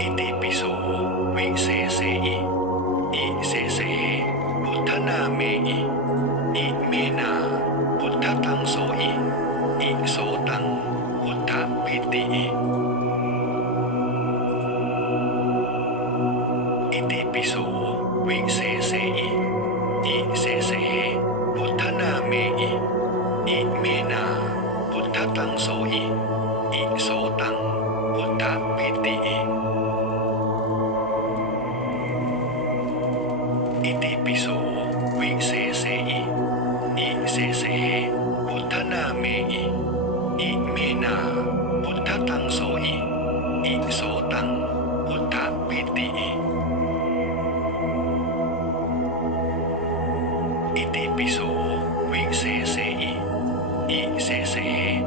อิติปิโสวิเศเสอิเศเสพทธนาเมอิอิเมนาพุทธตังโสอิโสตังพุทธปิติ อิติปิโสวิเศเสอิเศเสพทธนาเมอิอิเมนา tăng số so y y số so tăng bút ta vi tỷ y y tỷ số vi xê xê y y xê xê hê bồ tát na mê y y mê na bút tát tăng số y y số tăng bút ta vi tỷ y y tỷ số vi xê xê y y xê xê hê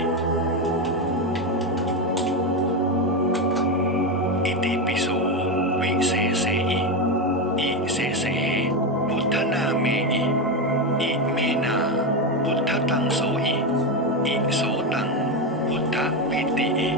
มอิอิเมนาพุทธตังโสอิ อิโสตังพุทธปิติอิ